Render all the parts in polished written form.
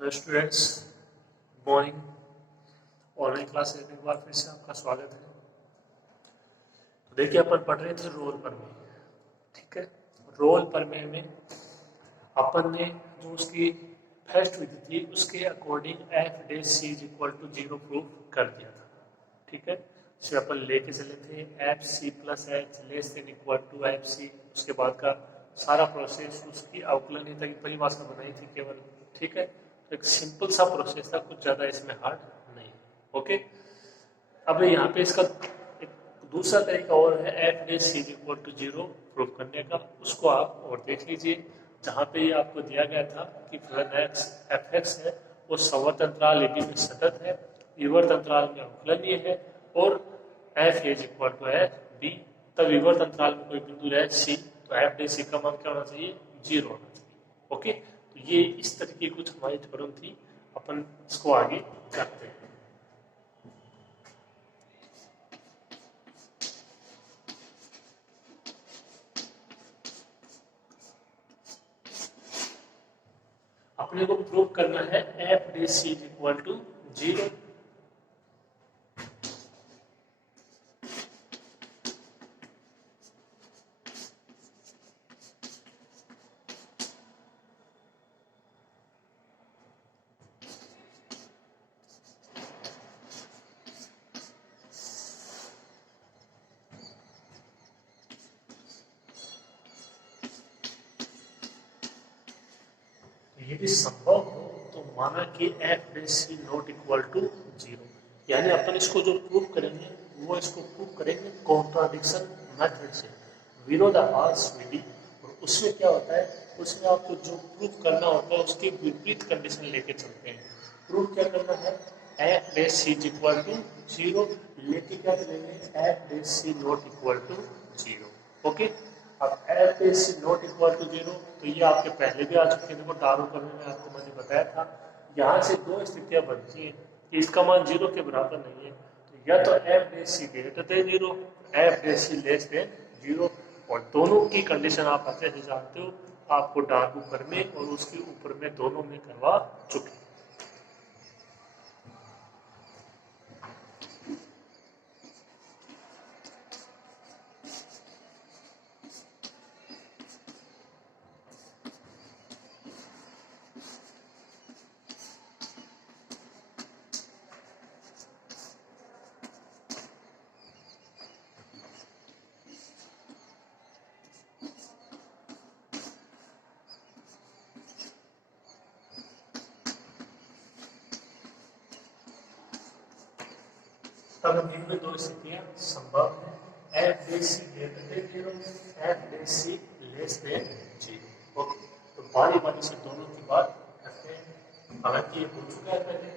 Hello students, good morning. Online class में एक बार फिर से आपका स्वागत है। तो देखिए, अपन पढ़ रहे थे रोल प्रमेय। ठीक है, रोल प्रमेय में अपन ने जो उसकी फर्स्ट विधि थी उसके according F day C is equal to 0 proof कर दिया था। ठीक है, जिसे अपन लेके चले थे F C plus H less than equal to F C. उसके बाद का सारा प्रोसेस उसकी अवकलनीय तक परिभाषा बनाई थी केवल। ठीक है, तो एक सिंपल सा प्रोसेस था, कुछ ज़्यादा इसमें हार्ड नहीं। ओके, अब यहाँ पे इसका एक दूसरा तरीका और है F day C equal to 0 proof करने का। उसको आप और देख लीजिए, जहाँ पे ये आपको दिया गया था कि फलन एक्स एफ एक्स है वो संवर्त अंतराल ए बी में सतत है, विवर्त अंतराल में अवकलनीय है और F is equal to F B. तब विवर्त अंतराल में कोई बिंदु है सी, तो एफ डे सी का मान क्या होना चाहिए? 0 होना चाहिए। ओके, तो ये इस तरह की कुछ हमारी थ्योरम थी। अपन इसको आगे करते हैं। अपने को प्रूव करना है F day C is equal to 0। यदि संभव हो तो माना कि F day C not equal to 0, यानी अपन इसको जो प्रूव करेंगे वो इसको प्रूव करेंगे कॉन्ट्राडिक्शन मेथड से, विरोधाभास विधि। और उसमें क्या होता है, उसमें आपको जो प्रूव करना होता है उसकी विपरीत कंडीशन लेके चलते हैं। प्रूव क्या करना है? F day C is equal to 0, लेके क्या करेंगे? F day C not equal to 0। Okay, अब F is not equal to 0, तो ये आपके पहले भी आ चुके हैं। देखो डारू करने में आपको मैंने बताया था, यहाँ से दो स्थितियां बनती हैं कि इसका मान 0 के बराबर नहीं है। तो या तो F day C greater than 0, F day सी लेस देन 0। और दोनों की कंडीशन आप अच्छे से जानते हो, आपको डारू करने और उसके ऊपर में दोनों में करवा चुके। तब इनमें दो स्थितियां संभव है, F day C greater than 0, F day सी लेस देन 0। ओके, तो बारी बारी से दोनों की बात करते हैं। हालांकि ये हो चुका है पहले।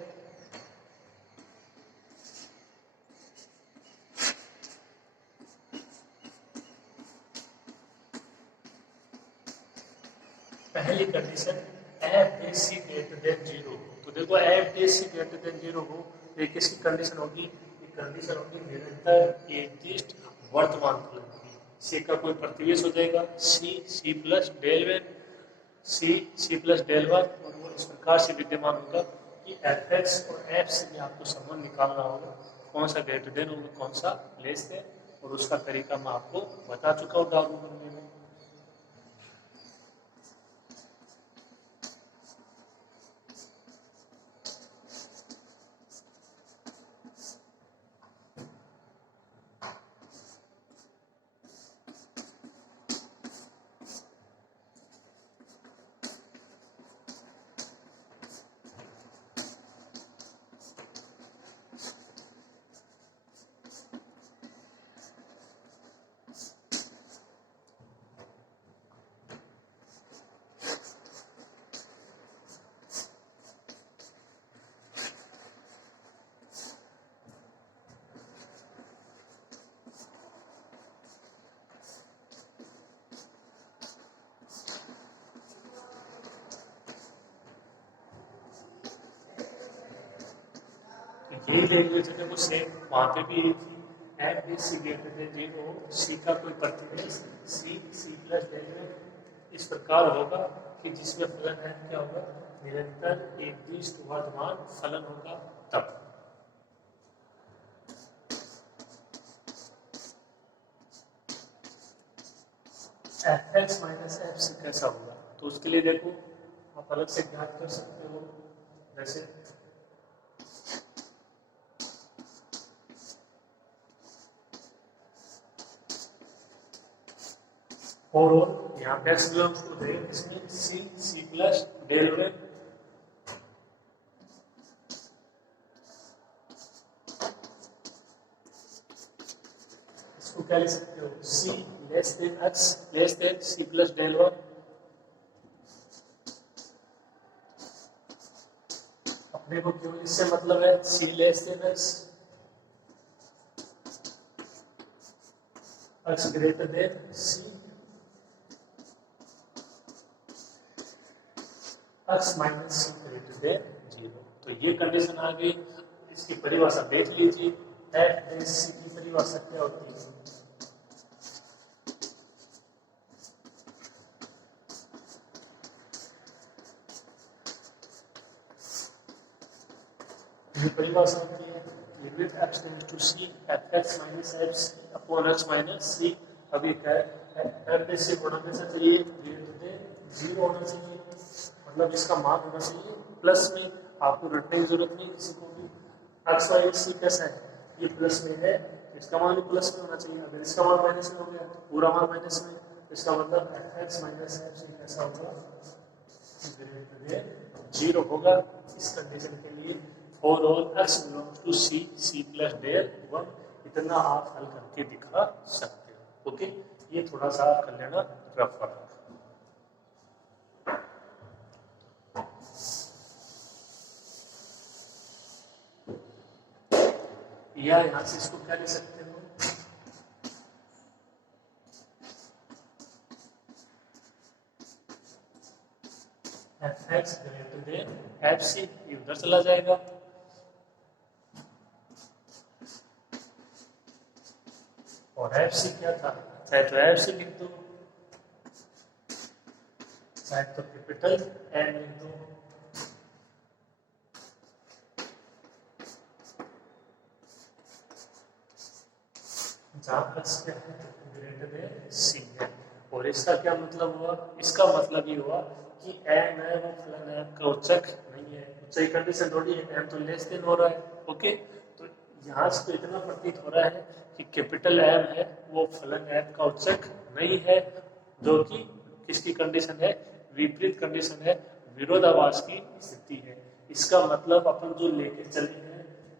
पहली condition F day C greater than 0। तो देखो F day C greater than 0 हो तो किसकी कंडीशन होगी? कंडीशन होगी निरंतर एकदिष्ट वर्तमान फलन की। सी का कोई प्रतिवेश हो जाएगा सी, सी प्लस डेल वन, सी, सी प्लस डेल वन। और वो इस प्रकार से विद्यमान होगा कि एफ एक्स और एफ सी में आपको संबंध निकालना होगा, कौन सा ग्रेटर देन होगा कौन सा लेस देन। और उसका तरीका मैं आपको बता चुका हूँ डारू करने में। यही लैंग्वेज है, देखो सेम वहाँ पे भी यही थी। F is C greater than 0, C का कोई प्रतिवेश सी, सी प्लस डेल में इस प्रकार होगा कि जिसमें फलन है क्या होगा? निरंतर एक दृष्ट वर्तमान फलन होगा तब। F x minus F c कैसा होगा, तो उसके लिए देखो आप अलग से ज्ञात कर सकते हो। जैसे और यहाँ पे एक्स बिलोंग्स टू द इसमें सी सी प्लस डेल में इसको क्या लिख सकते हो, C less than X less than C plus del one. अपने को क्यों इससे मतलब है, C less than X, X greater than C, X minus C greater than zero. तो ये कंडीशन आ गई। इसकी परिभाषा देख लीजिए, एफ डेश सी की परिभाषा क्या होती है। ये परिभाषा होती है limit X tends to C F x minus F C upon X minus C. अभी क्या है, एफ डेश सी होना कैसा चाहिए, ग्रेटर देन जीरो होना चाहिए, मतलब इसका मान होना चाहिए प्लस में। आपको रटने की जरूरत नहीं किसी को भी। एक्स माइनस सी कैसा है, ये प्लस में है, इसका मान भी प्लस में होना चाहिए। अगर इसका मान माइनस में हो गया तो पूरा मान माइनस में, इसका मतलब f x minus F c कैसा होगा, ग्रेटर देन जीरो होगा। इस कंडीशन के लिए for all x belongs to c c plus del one, इतना आप हल करके दिखा सकते हो। ओके, ये थोड़ा सा आप कर लेना रफ वर्क। या यहां से इसको क्या लिख सकते हो, f x greater than F c, उधर चला जाएगा। और एफ सी क्या था, चाहे तो एफ सी लिख दो, चाहे तो कैपिटल एन लिख दो। जहां एक्स क्या है ग्रेटर देन सी है। और इसका क्या मतलब हुआ, इसका मतलब ये हुआ कि एम है वो फलन एम का उच्चक नहीं है। उच्चक कंडीशन थोड़ी है, एम तो लेस देन हो रहा है। ओके, तो यहाँ से तो इतना प्रतीत हो रहा है कि कैपिटल एम है वो फलन एम का उच्चक नहीं है, जो कि किसकी कंडीशन है, विपरीत कंडीशन है, विरोधाभास की स्थिति है। इसका मतलब अपन जो लेके चले हैं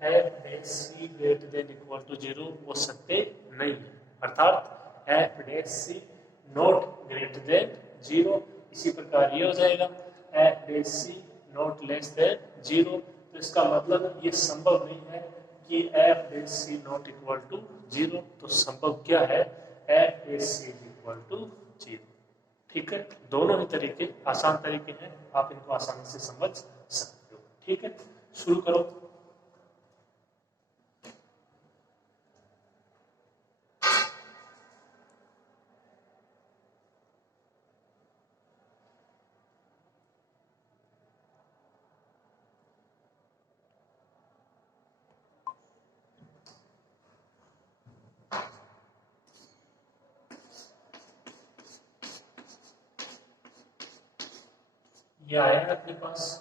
f dash c greater than equal to zero, वो सत्य नहीं है। अर्थात f dash c not greater than zero. इसी प्रकार ये हो जाएगा f dash c not less than zero. तो इसका मतलब ये संभव नहीं है कि f dash c not equal to zero. तो संभव क्या है, f dash c equal to zero. ठीक है, दोनों ही तरीके आसान तरीके हैं, आप इनको आसानी से समझ सकते हो। ठीक है, शुरू करो। ये आया है अपने पास,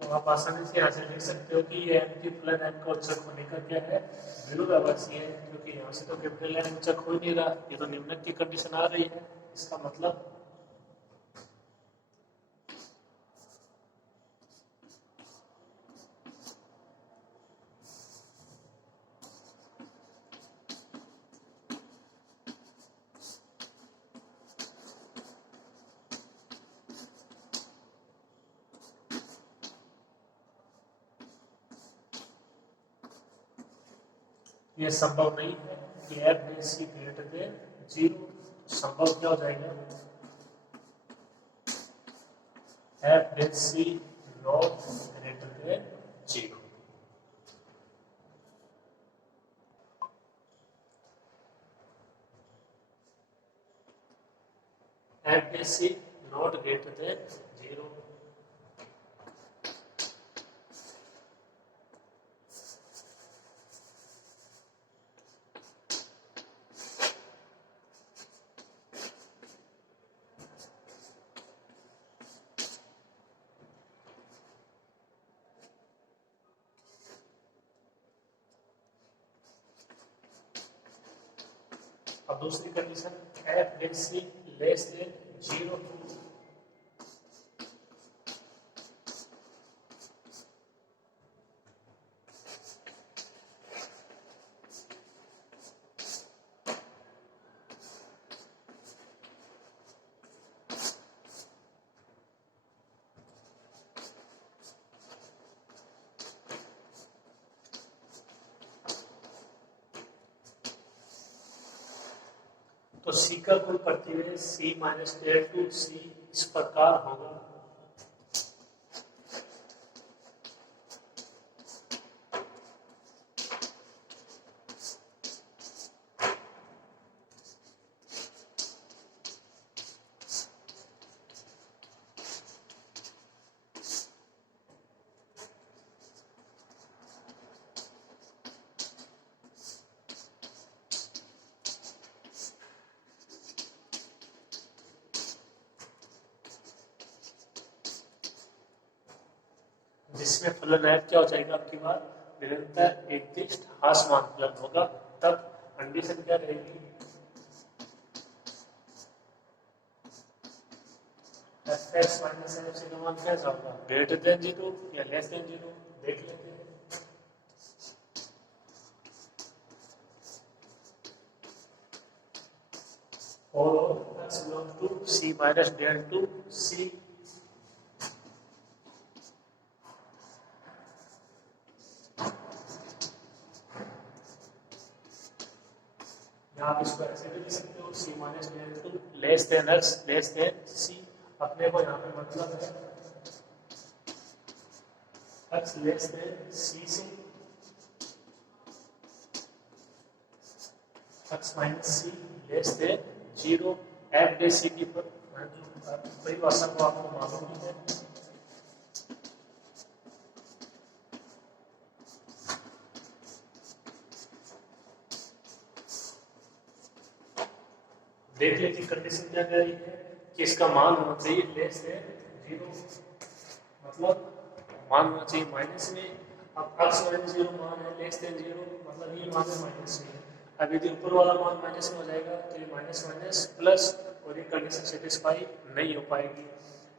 तो आप आसानी से यहाँ से देख सकते हो कि ये एम की फलन एम का उच्चक होने का क्या है, विरोधाभासी है। क्योंकि यहाँ से तो कैपिटल एम उच्चक हो ही नहीं रहा, ये तो निम्नक की कंडीशन आ रही है। इसका मतलब ये संभव नहीं है कि F day C greater than 0। संभव क्या हो जाएगा, F day C not greater than 0। F day C not greater than 0। अब दूसरी कंडीशन, एफ डे सी लेस देन 0। तो सी का कुल प्रतिवेश C minus del two C इस प्रकार होगा। जिसमें फलन एफ क्या हो जाएगा आपकी बात, निरंतर एकदिष्ट हासमान फलन होगा। तब कंडीशन क्या रहेगी, F x minus F c का मान कैसा होगा, ग्रेटर देन 0 या लेस देन 0। देख लेते हैं। और X belong to C minus del two C. आप इसको ऐसे भी लिख सकते हो, C minus del two less than X less than C. अपने को यहाँ पे मतलब है एक्स लेस देन सी से एक्स माइनस सी लेस देन 0। एफ डे सी की परिभाषा को आपको मालूम ही है। देख लीजिए कंडीशन क्या कह रही है कि इसका मान होना चाहिए लेस देन 0, मतलब मान होना चाहिए माइनस में। अब एक्स माइनस 0 मान है लेस देन 0, मतलब ये मान है माइनस में। अब यदि ऊपर वाला मान माइनस में हो जाएगा तो ये माइनस माइनस प्लस, और ये कंडीशन सेटिस्फाई नहीं हो पाएगी।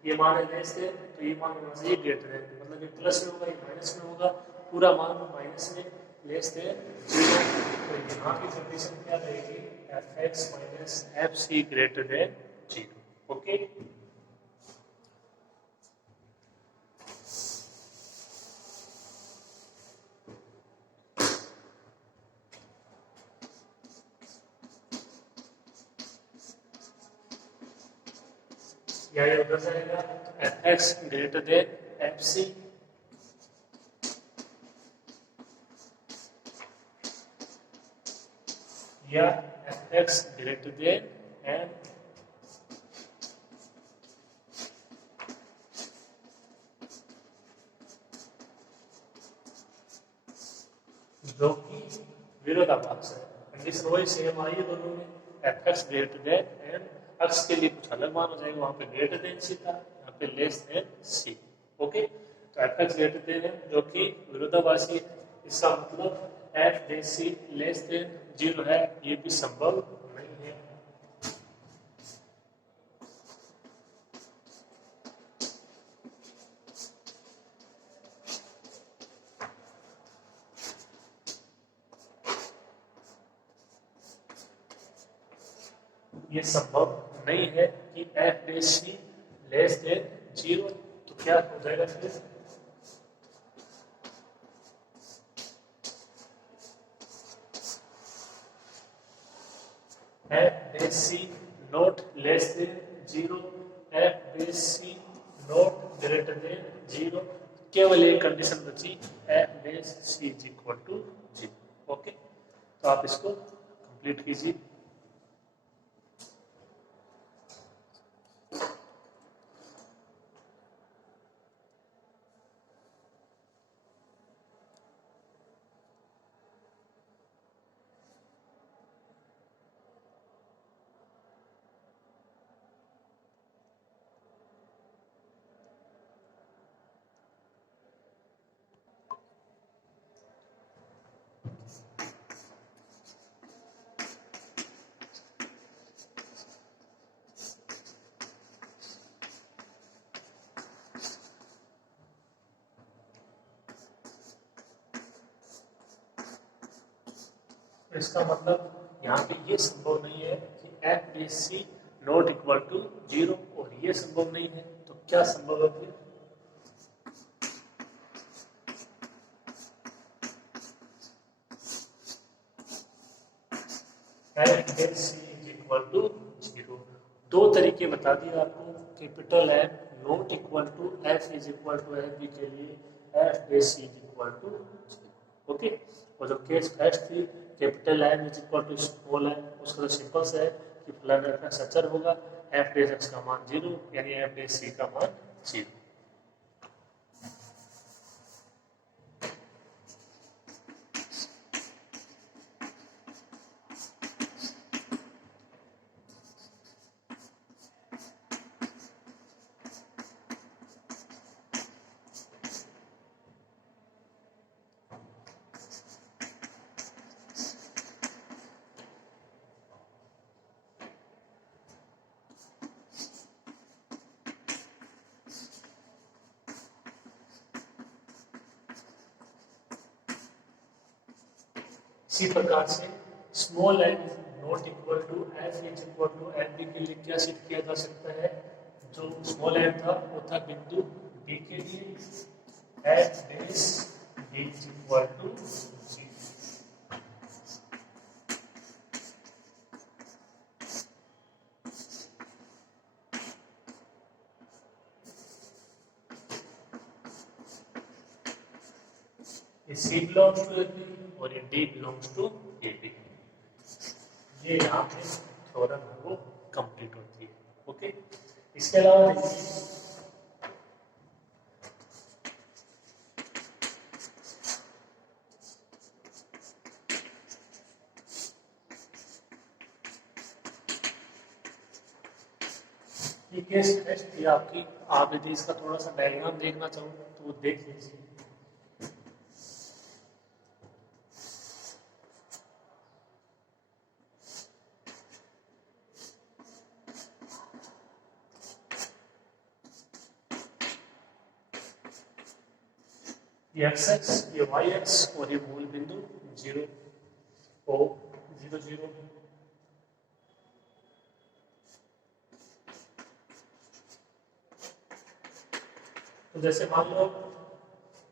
ये मान है लेस देन तो ये मान होना चाहिए ग्रेटर देन, मतलब ये प्लस में होगा ये माइनस में होगा, पूरा मान माइनस में, लेस देन 0। तो यहाँ की कंडीशन क्या रहेगी, F x minus F C greater than 0। Okay, या ये उधर जाएगा F x greater than F C, या F x greater than N, जो कि विरोधाभास है। कंडीशन वही सेम आई है दोनों में, f x greater than n. X के लिए कुछ अलग मान हो जाएगा, वहां पे ग्रेटर देन सी था, यहाँ पे लेस देन सी। ओके, तो f x greater than N जो कि विरोधाभासी है, इसका मतलब एफ डे सी लेस देन 0 है, ये भी संभव नहीं है। ये संभव नहीं है कि एफ डे सी लेस देन 0, तो क्या हो जाएगा फिर, f base c not less than 0, f base c not greater than 0, केवल एक कंडीशन बची f base c is equal to 0। Okay, तो आप इसको कंप्लीट कीजिए। इसका मतलब यहाँ पे ये संभव नहीं है कि f base c not equal to 0, और ये संभव नहीं है, तो क्या संभव है फिर? F base c is equal to 0। दो तरीके बता दिए आपको, capital F not equal to f is equal to F b के लिए f base c is equal to 0। Okay, और जो केस फर्स्ट थी capital M is equal to small m, उसका तो सिंपल सा है कि फलाना एफ एक्स अचर होगा, एफ डेस एक्स का मान 0 यानी एफ डेस सी का मान 0। इसी प्रकार से small n not equal to f is equal to F b के लिए क्या सिद्ध किया जा सकता है? जो स्मॉल एन था वो था बिंदु बी के लिए f base b is equal to 0। ये C belongs to AB और ये D belongs to AB। ये यहाँ पे थ्योरम है वो कंप्लीट होती है। ओके, इसके अलावा देखिए ये केस टेस्ट थी आपकी, आप यदि इसका थोड़ा सा डायग्राम देखना चाहो तो वो देख लीजिए। ये एक्स एक्स, ये वाई एक्स और ये मूल बिंदु 0 ओ 0 0। तो जैसे मान लो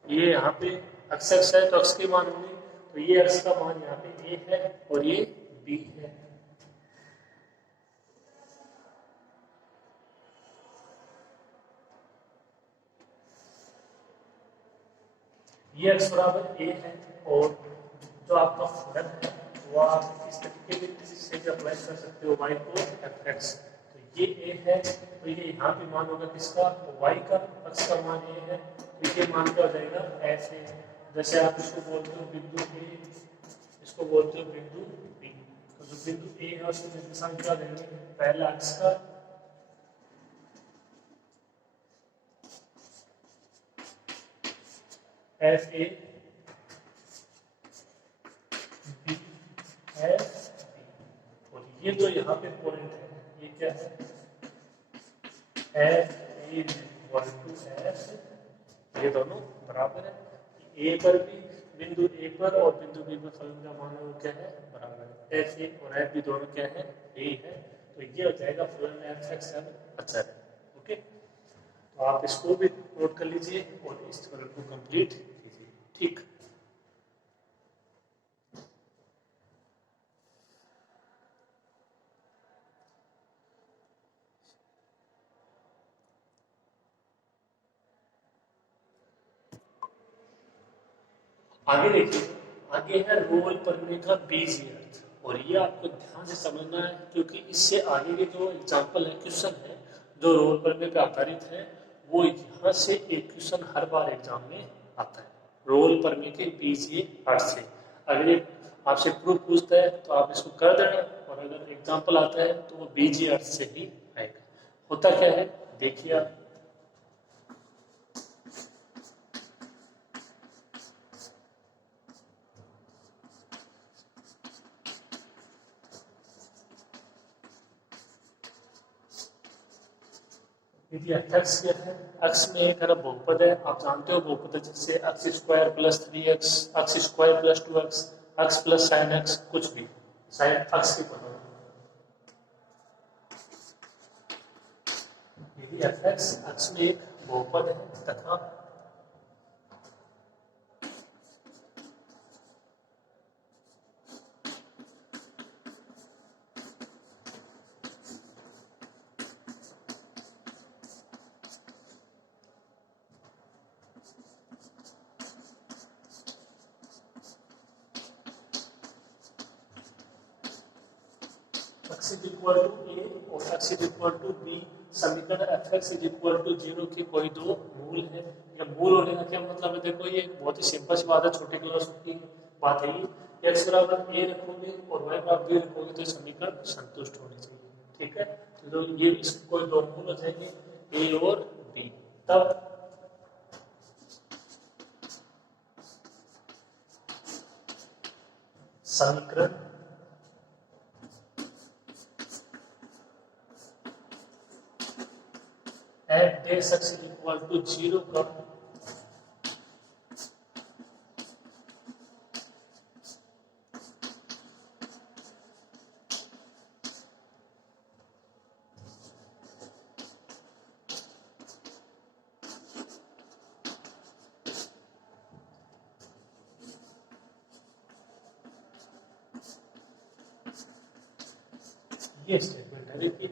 ये यहाँ पे एक्स एक्स है तो एक्स के मान होंगे, तो ये एक्स का मान यहाँ पे ए है और ये बी है। ये एक्स बराबर ए है और जो आपका फलन है वो आप इस तरीके से भी अप्लाई कर सकते हो वाई को एफ एक्स। तो ये ए है तो ये यहाँ पे मान होगा किसका? वाई का। एक्स का मान ए है तो ये मान क्या हो जाएगा? F A. जैसे आप इसको बोलते हो बिंदु ए, इसको बोलते हो बिंदु बी, तो जो बिंदु ए है उसके निर्देशांक क्या देंगे? पहला एक्स का f a b f b, और ये जो यहाँ पे पॉइंट है ये क्या है? F a equal to f, ये दोनों बराबर है। ए पर भी बिंदु ए पर और बिंदु बी पर फलन का मान वो क्या है? बराबर है। एफ ए और एफ बी दोनों क्या है? ए है। तो ये हो जाएगा फलन एफ एक्स अचर है। ओके, तो आप इसको भी नोट कर लीजिए और इस फलन को कंप्लीट कीजिए। ठीक। आगे देखिए, आगे है रोल परमे का बीजीय अर्थ, और ये आपको ध्यान से समझना है क्योंकि इससे आगे के जो एग्जाम्पल है, क्वेश्चन है जो रोल परमे पे आधारित है, वो यहाँ से एक क्वेश्चन हर बार एग्जाम में आता है रोल परमे के बीजीय अर्थ से। अगर ये आपसे प्रूफ पूछता है तो आप इसको कर देना, और अगर एग्जाम्पल आता है तो वो बीजीय अर्थ से ही आएगा। होता क्या है देखिए आप, यदि एक्स क्या है, एक्स में एक है ना बहुपद है, आप जानते हो बहुपद है जिससे x square plus 3x, x square plus 2x, x plus sine x, कुछ भी साइन एक्स की पद। यदि एफ एक्स में एक बहुपद है तथा x is equal to A और x is equal to B, समीकरण F x is equal to 0 के कोई दो मूल है। या मूल होने का क्या मतलब है, देखो ये बहुत ही सिंपल सी बात है, छोटे क्लास की बात है। ये x बराबर a रखोगे और y बराबर b रखोगे तो समीकरण संतुष्ट होनी चाहिए। ठीक है, तो ये इसके कोई दो मूल हो जाएंगे a और b, तब समीकरण at dash x is equal to 0 का ये स्टेटमेंट है। देखिए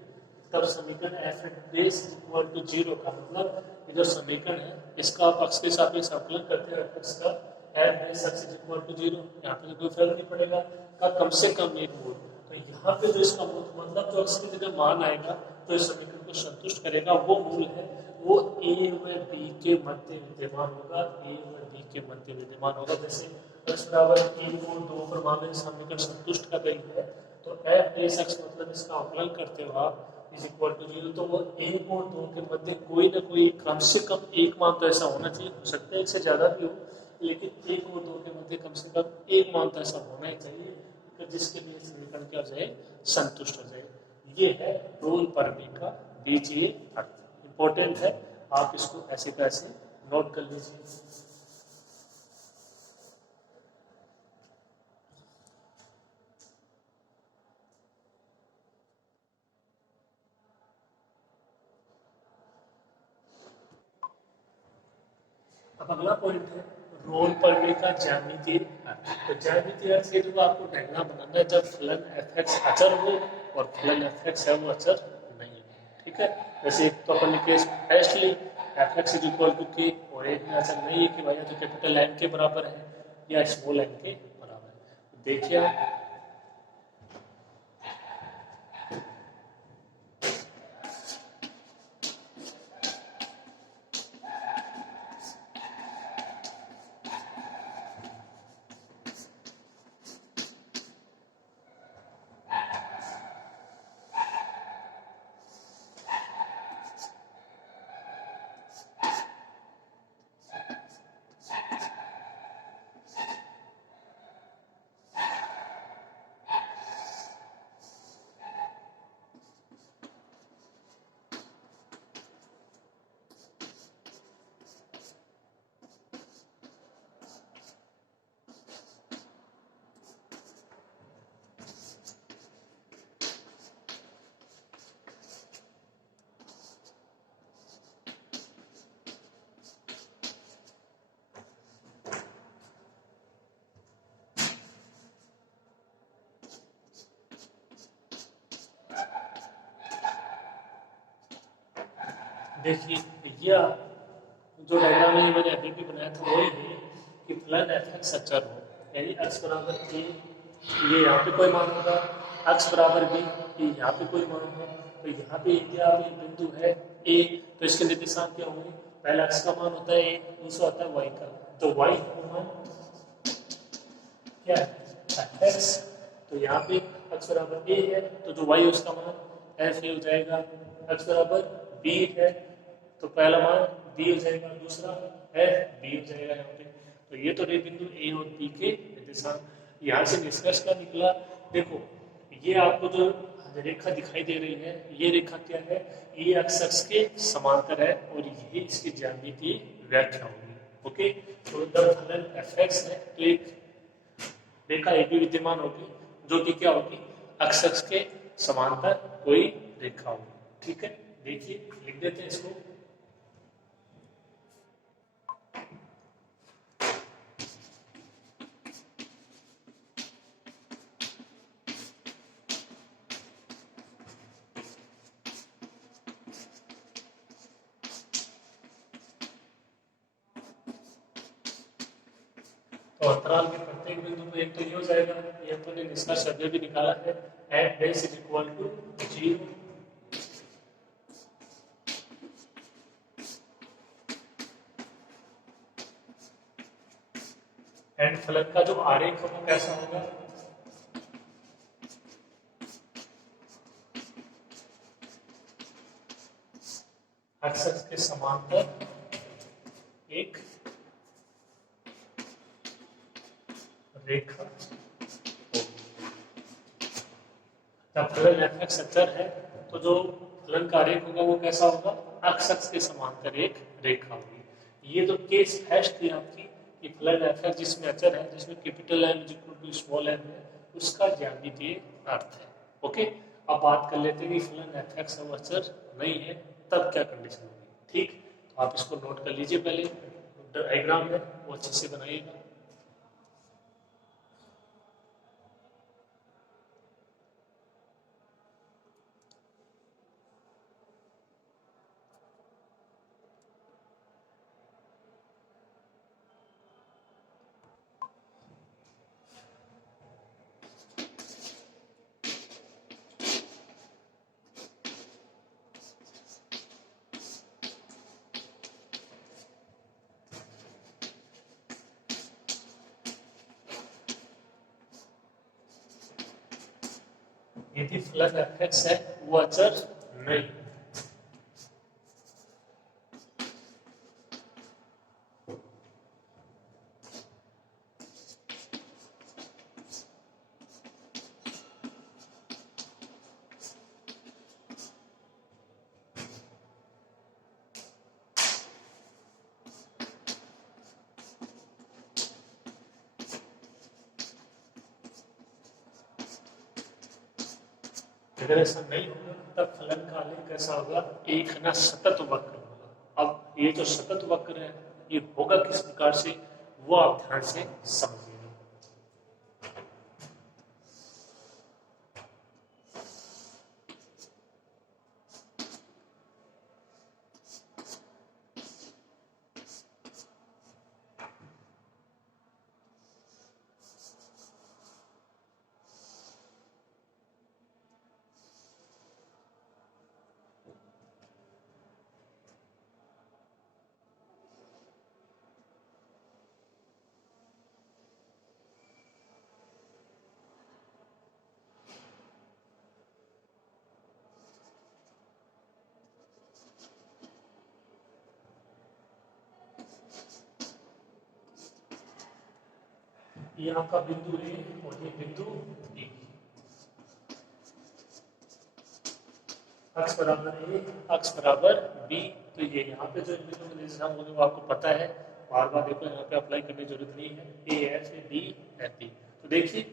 तब समीकरण f at base equal to 0 का मतलब ये जो समीकरण है इसका आप एक्स के सापेक्ष अवकलन करते हैं, एक्स का f base x is equal to 0, यहाँ पे तो कोई फर्क नहीं पड़ेगा, का कम से कम एक मूल। तो यहाँ पे जो इसका मतलब जो एक्स की जगह मान आएगा तो इस समीकरण को संतुष्ट करेगा, वो मूल है वो ए व बी के मध्य विद्यमान होगा, ए व बी के मध्य विद्यमान होगा। जैसे x बराबर 1 और 2 पर मान लीजिए समीकरण संतुष्ट कर रही है तो एफ डेस एक्स मतलब इसका अवकलन करते हो आप इज इक्वल टू 0, तो वो 1 और 2 के मध्य कोई ना कोई कम से कम एक मान तो ऐसा होना चाहिए, हो सकता है इससे ज्यादा भी हो, लेकिन 1 और 2 के मध्य कम से कम एक मान तो ऐसा होना ही चाहिए कि जिसके लिए समीकरण क्या हो जाए, संतुष्ट हो जाए। ये है रोल परमे का बीजीय अर्थ, इंपॉर्टेंट है, आप इसको ऐसे कैसे नोट कर लीजिए। अब अगला पॉइंट है रोल परमे का ज्यामितीय अर्थ। तो ज्यामितीय अर्थ के जो आपको डायग्राम बनाना है जब फलन एफ एक्स अचर हो और फलन एफ एक्स है वो अचर नहीं है। ठीक है, जैसे एक तो अपन ने केस टेस्ट ली f x is equal to k, और एक में अचर नहीं है कि भाई तो कैपिटल एन के बराबर है या स्मॉल एन के बराबर है। देखिए आप देखिए, यह जो डायग्राम है मैंने अभी भी बनाया था वही है कि फलन एफ एक्स अचर हो, यानी एक्स बराबर ए, ये यहाँ पे कोई मान होगा, एक्स बराबर बी, ये यहाँ पे कोई मान है, तो यहाँ पे क्या ये बिंदु है ए, तो इसके निर्देशांक क्या होंगे, पहला एक्स का मान होता है ए, दूसरा होता है वाई का, तो वाई का मान क्या है एफ एक्स, तो यहाँ पे एक्स बराबर ए है, तो जो वाई है उसका मान एफ ए हो जाएगा, एक्स बराबर बी है तो पहला मान बी हो जाएगा, दूसरा एफ बी हो जाएगा यहाँ पे, तो ये तो रहे बिंदु ए और बी के निर्देशांक। यहाँ से निष्कर्ष क्या निकला, देखो ये आपको जो रेखा दिखाई दे रही है, ये रेखा क्या है, ये एक्स के समांतर है और ये इसकी ज्यामिति की व्याख्या होगी। ओके, तो जब फलन एफ एक्स है तो एक रेखा ए बी विद्यमान होगी जो कि क्या होगी, एक्स के समांतर कोई रेखा होगी। ठीक है, देखिए लिख देते हैं इसको, तो अंतराल के प्रत्येक बिंदु पर एक तो ये हो जाएगा, ये अपन ने निष्कर्ष अभी भी निकाला है, at base is equal to 0, and फलन का जो आरेख है वो कैसा होगा, एक्स के समांतर एक रेखा होगी। जब फलन एफ एक्स अचर है तो जो फलन का आरेख होगा वो कैसा होगा, एक्स के समांतर एक रेखा होगी। ये जो केस फर्स्ट थी आपकी कि फलन एफ एक्स जिसमें अचर है, जिसमें capital N is equal to small n है, उसका ज्यामितीय अर्थ है। ओके, अब बात कर लेते हैं कि फलन एफ एक्स अचर नहीं है तब क्या कंडीशन होगी। ठीक, तो आप इसको नोट कर लीजिए, पहले डायग्राम है वो अच्छे से बनाइएगा। यदि फलन एफ एक्स है वो अचर नहीं, अगर ऐसा नहीं होगा तब फलन का आलेख कैसा होगा, एक ना सतत वक्र होगा। अब ये जो सतत वक्र है ये होगा किस प्रकार से, वो आप ध्यान से समझिएगा। ये आपका बिंदु ए और ये बिंदु बी, एक्स बराबर ए एक्स बराबर बी, तो ये यहाँ पे जो बिंदु के निर्देशांक होंगे वो आपको पता है, बार बार देखो यहाँ पे अप्लाई करने की जरूरत नहीं है, a f a b f b. तो देखिए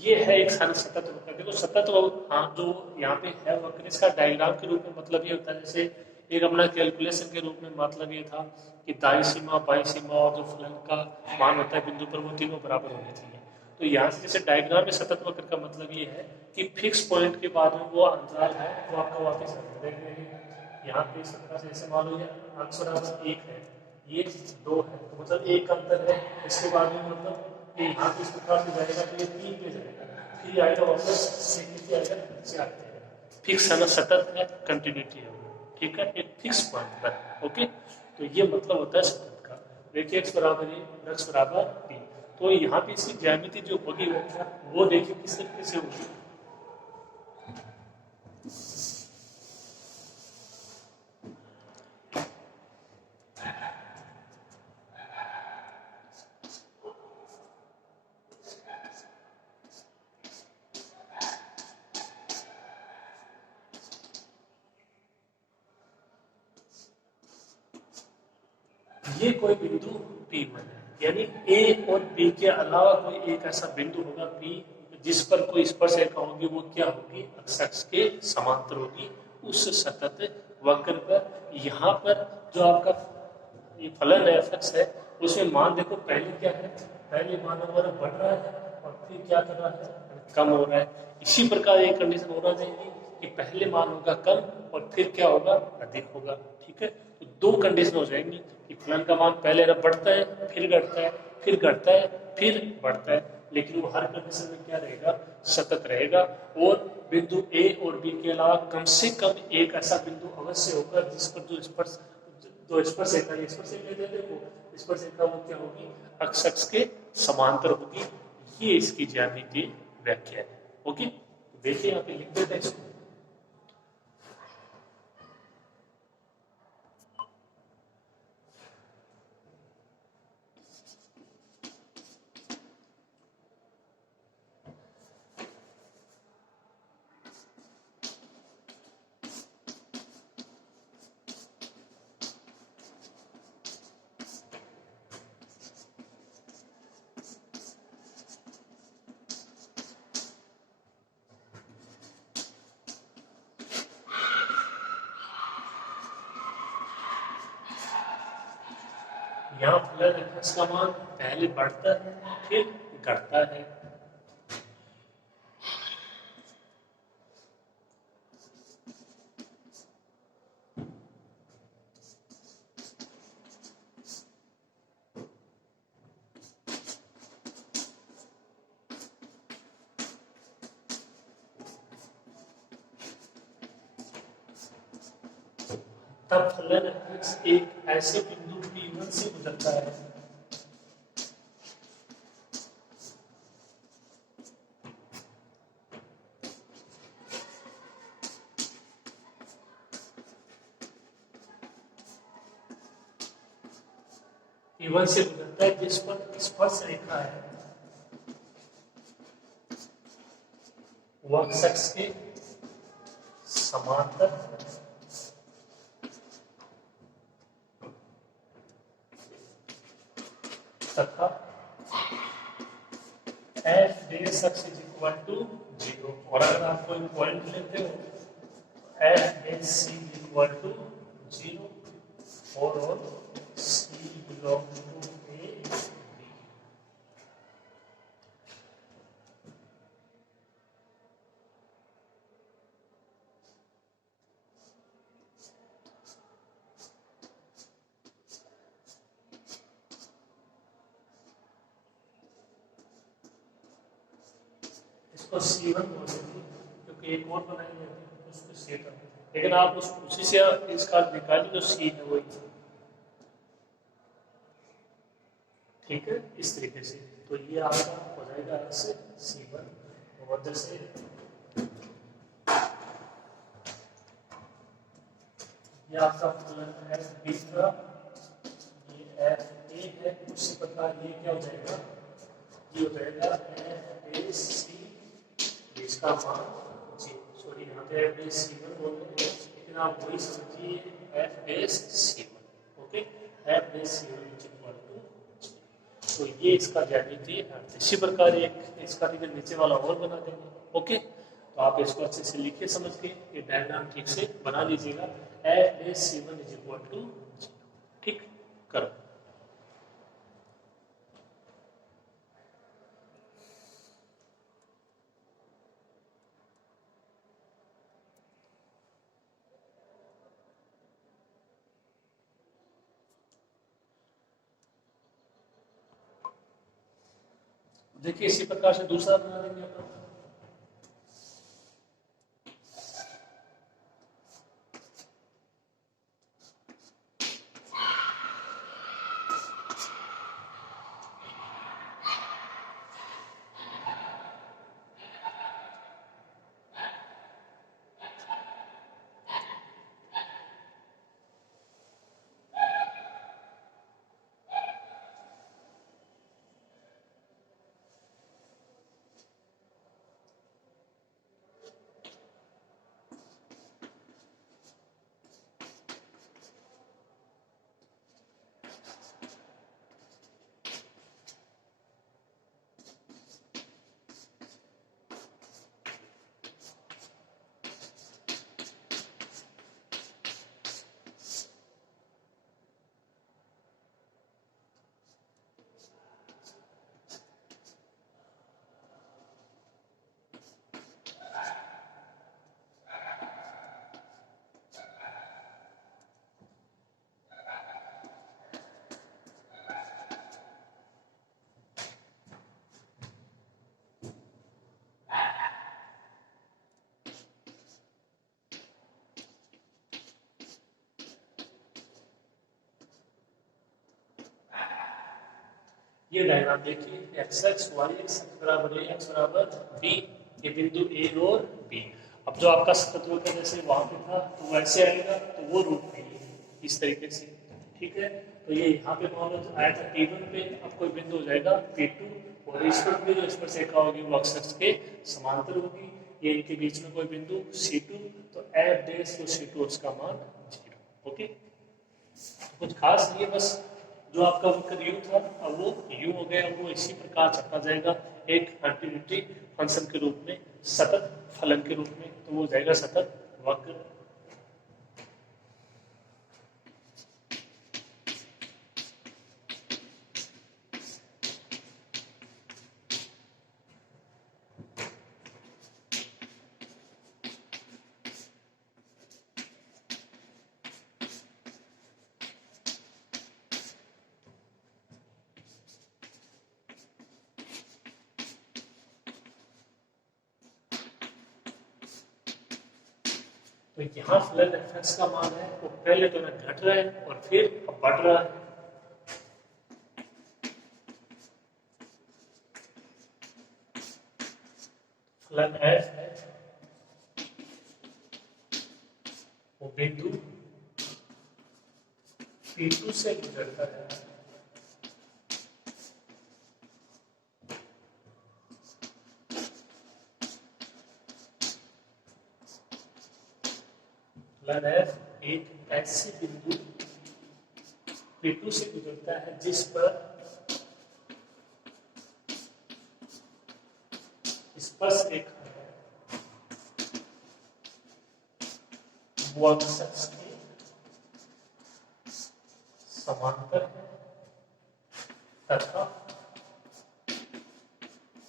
ये है एक सारा सतत वक्र, देखो सतत हाँ जो यहाँ पे है वक्र, इसका डायग्राम के रूप में मतलब ये होता है, जैसे एक अपना कैलकुलेशन के रूप में मतलब ये था कि दाई सीमा बाई सीमा और जो फलन का मान होता है बिंदु पर वो तीनों बराबर होने चाहिए। तो यहाँ से जैसे डायग्राम में सतत वक्र का मतलब ये है कि फिक्स पॉइंट के बाद में वो अंतराल है वो आपका वापस देख रहे हैं, यहाँ पे सबका से ऐसे मान लो एक्स बराबर 1 है ये 2 है, तो मतलब एक अंतर है। इसके बाद में मतलब कि यहाँ पे इस प्रकार से जाएगा तो ये 3 पे जाएगा, फिर आएगा वापस से नीचे आएगा, नीचे आते हैं। फिक्स है ना, सतत है, कंटिन्यूटी है, ठीक है, एक फिक्स पॉइंट पर। ओके, तो ये मतलब होता है सतत का। देखिए x बराबर a प्लस बराबर b, तो यहाँ पे इसकी ज्यामिति जो होगी वो क्या, वो देखिए किस तरीके से होगी। ये कोई बिंदु P1 है, यानी A और B के अलावा कोई एक ऐसा बिंदु होगा P जिस पर कोई स्पर्श रेखा होगी, वो क्या होगी, अक्ष के समांतर होगी उस सतत वक्र पर। यहाँ पर जो आपका ये फलन है f है, उसमें मान देखो पहले क्या है, पहले मान हमारा बढ़ रहा है और फिर क्या कर रहा है, कम हो रहा है। इसी प्रकार एक कंडीशन होना चाहिए कि पहले मान होगा कम और फिर क्या होगा, अधिक होगा। ठीक है, तो 2 कंडीशन हो जाएंगी कि फलन का मान पहले बढ़ता है, फिर घटता है, फिर घटता है, फिर बढ़ता है, लेकिन वो हर कंडीशन में क्या रहेगा, सतत रहेगा। और बिंदु ए और बी के अलावा कम से कम एक ऐसा बिंदु अवश्य होगा जिस पर जो स्पर्श रेखा, देखो स्पर्श रेखा वो क्या होगी, अक्ष के समांतर होगी। ये इसकी ज्यामितीय व्याख्या है। ओके, देखिए यहाँ पे लिख देते हैं इसको। यहाँ फलन f का मान पहले बढ़ता है फिर घटता है। तब फलन f एक ऐसे बिंदु P1 से गुजरता है P1 से गुजरता है जिस पर स्पर्श रेखा है वो अक्ष के समांतर तथा f डेश अक्ष इज इक्वल टू 0। और अगर आप कोई पॉइंट लेते हो f dash c equal to 0 और c belong to a b। इसको C1 बोलते थे क्योंकि एक और बनाई जाती है उसको C1, लेकिन आप उसी से इसका निकालिए जो C है वही। ठीक है, इस तरीके से तो ये आपका हो जाएगा से C1 और जैसे ये आपका फलन FB का, ये FA है, उसी प्रकार ये क्या हो जाएगा, ये हो जाएगा FAC, इसका मान जी, सॉरी यहाँ पे FAC1 बोल रहे हैं लेकिन आप वही समझिए FAC1। Okay, FAC1 equal to, तो ये इसका ज्यामितीय अर्थ। इसी प्रकार एक इसका नीचे वाला और बना देंगे। ओके, तो आप इसको अच्छे से लिखिए समझ के, ये डायग्राम ठीक से बना लीजिएगा। FAC1 इज इक्वल टू, ठीक, करो। देखिए इसी प्रकार से दूसरा बना देंगे अपन। ये डायग्राम देखिए, एक्स एक्स वाई एक्स बराबर ए एक्स बराबर बी, ये बिंदु ए और बी। अब जो आपका सतत वक्र जैसे वहां पे था तो वैसे आएगा, तो वो रूप में इस तरीके से, ठीक है। तो ये यहाँ पे मान लो आया था P1 पे, अब कोई बिंदु हो जाएगा P2, और इस पर भी जो स्पर्शिका होगी वो अक्ष के समांतर होगी। ये इनके बीच में कोई बिंदु C2, तो F डैश तो C2 उसका मान 0। ओके, कुछ खास नहीं है, बस जो आपका वक्र u था अब वो u हो गया, वो इसी प्रकार चलता जाएगा एक कंटिन्यूटी फंक्शन के रूप में, सतत फलन के रूप में, तो वो हो जाएगा सतत वक्र। तो यहाँ फलन fx का मान है वो पहले तो ना घट रहा है और फिर अब बढ़ रहा है। फलन f है वो बिंदु P2 से गुजरता है, फलन f एक ऐसी बिंदु P2 से गुजरता है जिस पर स्पर्श रेखा है वो अक्ष के समांतर है तथा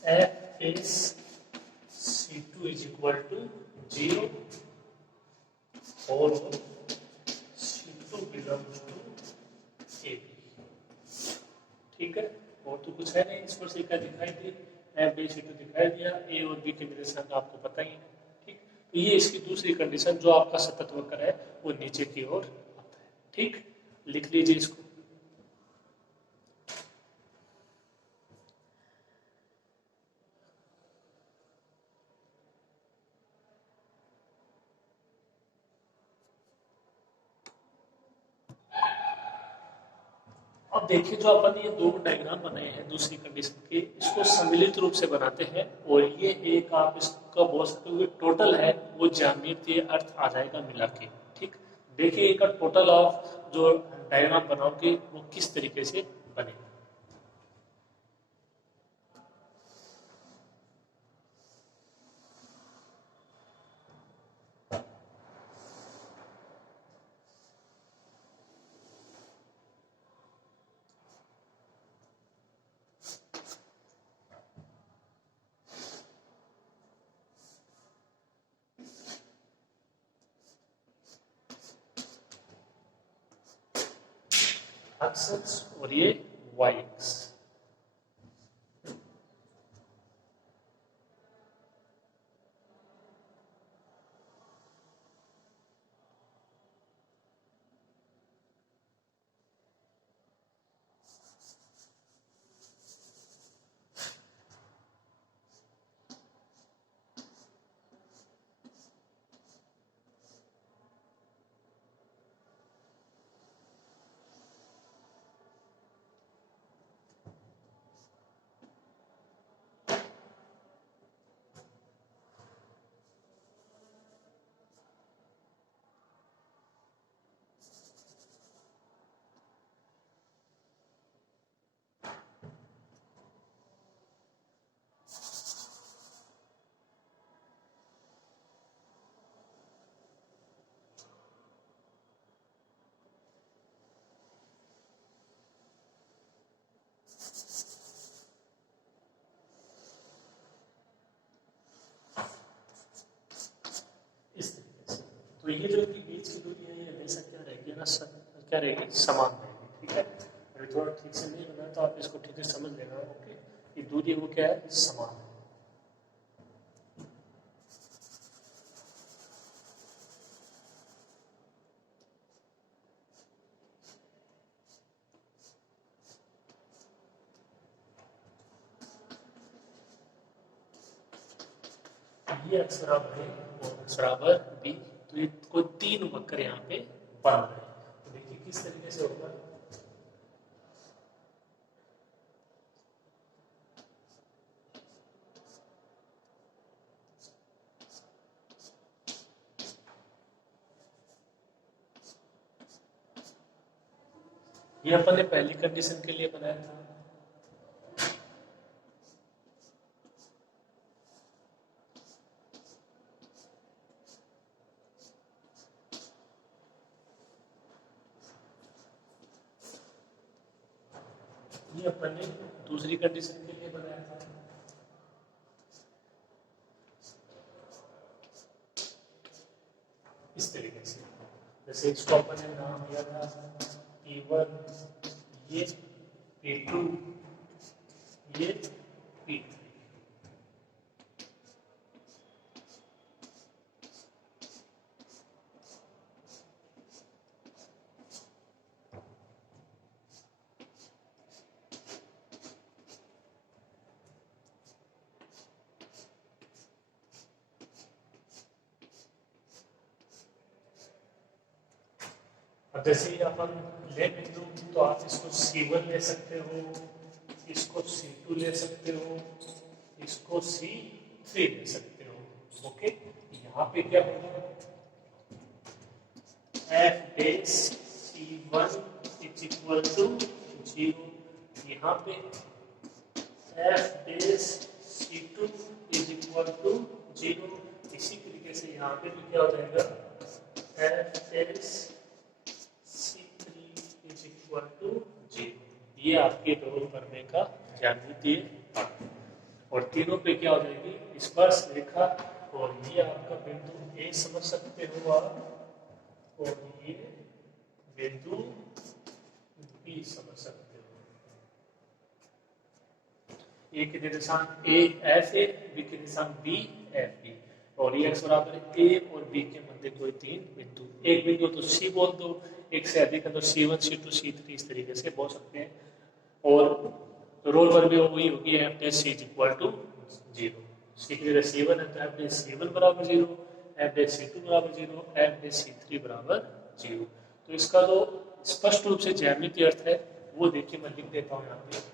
F is C2 is equal to 0 और C2 belongs to AB। ठीक है, और तो कुछ है नहीं, स्पर्शिका दिखाई दी, F डैश C2 दिखाई दिया, A और B के निर्देशांक आपको पता ही है। ठीक, तो ये इसकी दूसरी कंडीशन, जो आपका सतत वक्र है वो नीचे की ओर आता है। ठीक, लिख लीजिए इसको। अब देखिए जो अपन ये दो डायग्राम बनाए हैं दूसरी कंडीशन के, इसको सम्मिलित रूप से बनाते हैं, और ये एक आप इसका बोल सकते हो टोटल है, वो ज्यामितीय अर्थ आ जाएगा मिला के। ठीक, देखिए एक टोटल ऑफ जो डायग्राम बनाओगे वो किस तरीके से बनेगा। एक्स और ये वाई एक्स, तो ये जो इनकी बीच की दूरी है ये हमेशा क्या रहेगी ना, क्या रहेगी, समान रहेगी। ठीक है, अभी थोड़ा ठीक से नहीं बना तो आप इसको ठीक से समझ लेना। ओके, ये दूरी वो क्या है, समान है। ये x बराबर है और x बराबर b, तो ये कोई तीन वक्र यहाँ पे बन रहे हैं। तो देखिए किस तरीके से होगा। ये अपन ने पहली कंडीशन के लिए बनाया था। ये अपन ने दूसरी कंडीशन के लिए बनाया था। इस तरीके से, जैसे इसको अपन ने नाम दिया था P1, ये P2, ये P3। अब जैसे ही अपन ले बिंदु, तो आप इसको C1 ले सकते हो, इसको C2 ले सकते हो, इसको C3 ले सकते हो। ओके, यहाँ पे क्या होगा, f dash C1 is equal to 0, यहाँ पे f dash C2 is equal to 0। इसी तरीके से यहाँ पे भी क्या हो जाएगा, f डेश टू 0। ये आपके रोल करने का ज्यामितीय है। और तीनों पे क्या हो जाएगी, स्पर्श रेखा, और ये आपका बिंदु ए समझ सकते हो आप, और ये बिंदु बी समझ सकते हो। ए के निर्देशांक ए एफ ए, बी के निर्देशांक बी एफ बी, और ये एक्स बराबर ए और बी के मध्य कोई तीन बिंदु। एक बिंदु तो सी बोल दो, एक से अधिक है तो C1, C2, C3 इस तरीके से बोल सकते हैं। और रोल पर भी वही होगी, F dash C is equal to 0। C की जगह C1 है तो एफ डैश C1 बराबर 0, एफ डैश C2 बराबर 0, एफ डैश C3 बराबर 0। तो इसका जो स्पष्ट रूप से ज्यामितीय अर्थ है वो देखिए, मैं लिख देता हूँ यहाँ पे।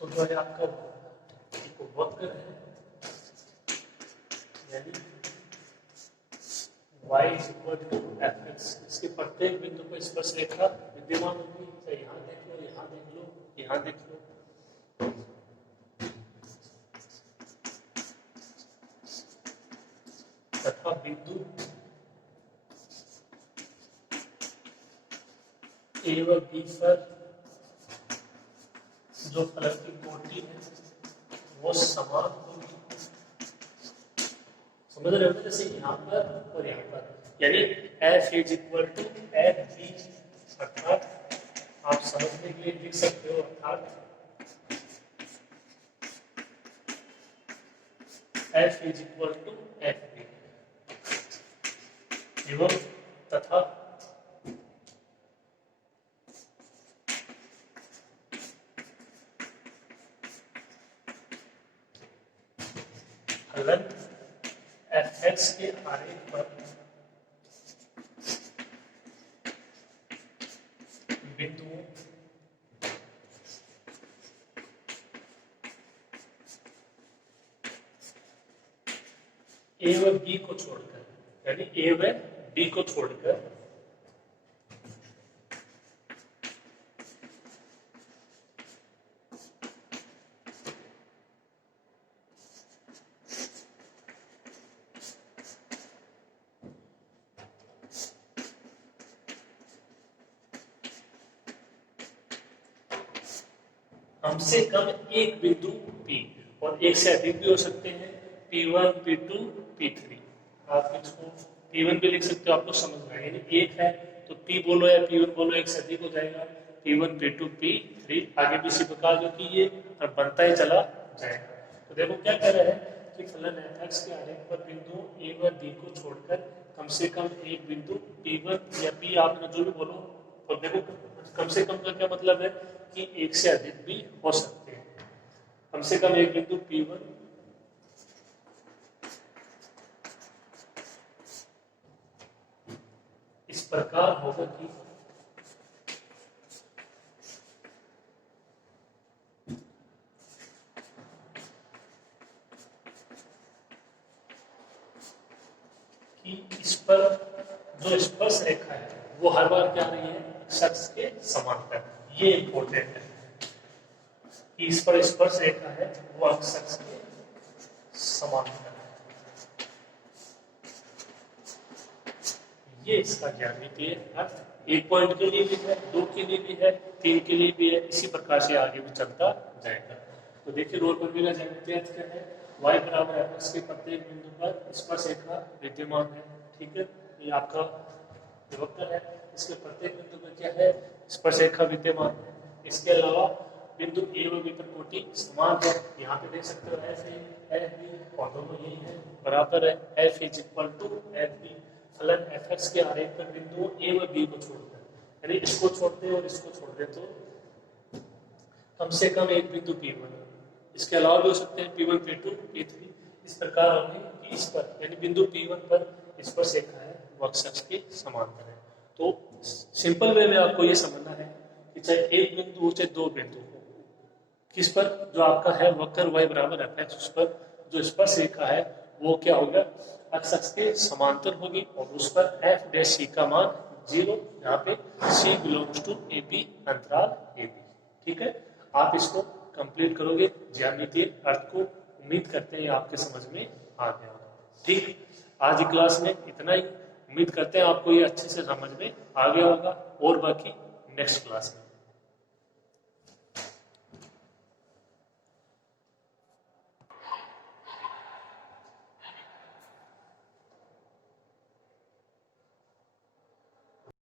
तो जो है आपका एक वक्र है, यानी y is equal to f x, इसके प्रत्येक बिंदु पर स्पर्श रेखा विद्यमान होगी। तो यहाँ देख लो, यहाँ देख लो, यहाँ देख लो, तथा बिंदु ए व बी पर जो फलन की कोटि है वो समान होगी। समझ रहे हो, जैसे यहाँ पर और यहाँ पर, यानी f is equal to F b, अर्थात आप समझने के लिए लिख सकते हो, अर्थात f is equal to F b एवं तथा फलन एफ एक्स के आरेख पर बिंदुओं ए व बी को छोड़कर, यानी ए व बी को छोड़कर कम से कम एक बिंदु P और एक से अधिक भी हो सकते हैं, P1, P2, P3। आप इसको P1 भी लिख सकते हो, आपको समझ में आएगा। यानी एक है तो P बोलो या P1 बोलो, एक से अधिक हो जाएगा, P1, P2, P3, आगे भी इसी प्रकार जो कि ये बनता ही चला जाएगा। तो देखो क्या कह रहा है कि फलन f(x) के आरेख पर बिंदु A व B को छोड़कर कम से कम एक बिंदु P1 या P, आप जो भी बोलो। और देखो कम से कम का क्या मतलब है कि एक से अधिक भी हो सकते हैं। कम से कम एक बिंदु P1 इस प्रकार होगा कि इस पर जो स्पर्श रेखा है वो हर बार क्या रही है, शख्स के समांतर। ये इंपॉर्टेंट है कि इस पर स्पर्श रेखा है वो शख्स के समांतर है। ये इसका ज्यामितीय अर्थ एक पॉइंट के लिए भी है, 2 के लिए भी है, 3 के लिए भी है, इसी प्रकार से आगे भी चलता जाएगा। तो देखिए रोल पर का ज्यामितीय अर्थ क्या है, y बराबर f(x) के प्रत्येक बिंदु पर स्पर्श रेखा विद्यमान है। ठीक है, ये आपका विभक्तर है, इसके प्रत्येक बिंदु पर क्या है, स्पर्श रेखा विद्यमान है। इसके अलावा बिंदु ए व बी पर कोटि समान है। यहाँ पे देख सकते हो एफ ए एफ बी और दोनों यही है, बराबर है, f is equal to F b. फलन एफ एक्स के आरेख पर बिंदु ए व बी को छोड़कर, यानी इसको छोड़ते और इसको छोड़ दे तो कम से कम एक बिंदु P1, इसके अलावा भी हो सकते हैं P1, P2, P3। इस प्रकार होंगे कि इस पर, यानी बिंदु P1 पर स्पर्श रेखा है वो अक्ष के समांतर है। तो सिंपल वे में आपको ये समझना है कि चाहे एक बिंदु हो चाहे 2 बिंदु हो, किस पर जो आपका है वक्र y बराबर f(x), उस पर जो स्पर्श रेखा है वो क्या होगा, अक्ष के समांतर होगी और उस पर f डैश c का मान 0, यहाँ पे c बिलोंग्स टू AB, अंतराल AB। ठीक है, आप इसको कंप्लीट करोगे ज्यामितीय अर्थ को। उम्मीद करते हैं आपके समझ में आ गया होगा। ठीक, आज की क्लास में इतना ही। उम्मीद करते हैं आपको ये अच्छे से समझ में आ गया होगा, और बाकी नेक्स्ट क्लास में।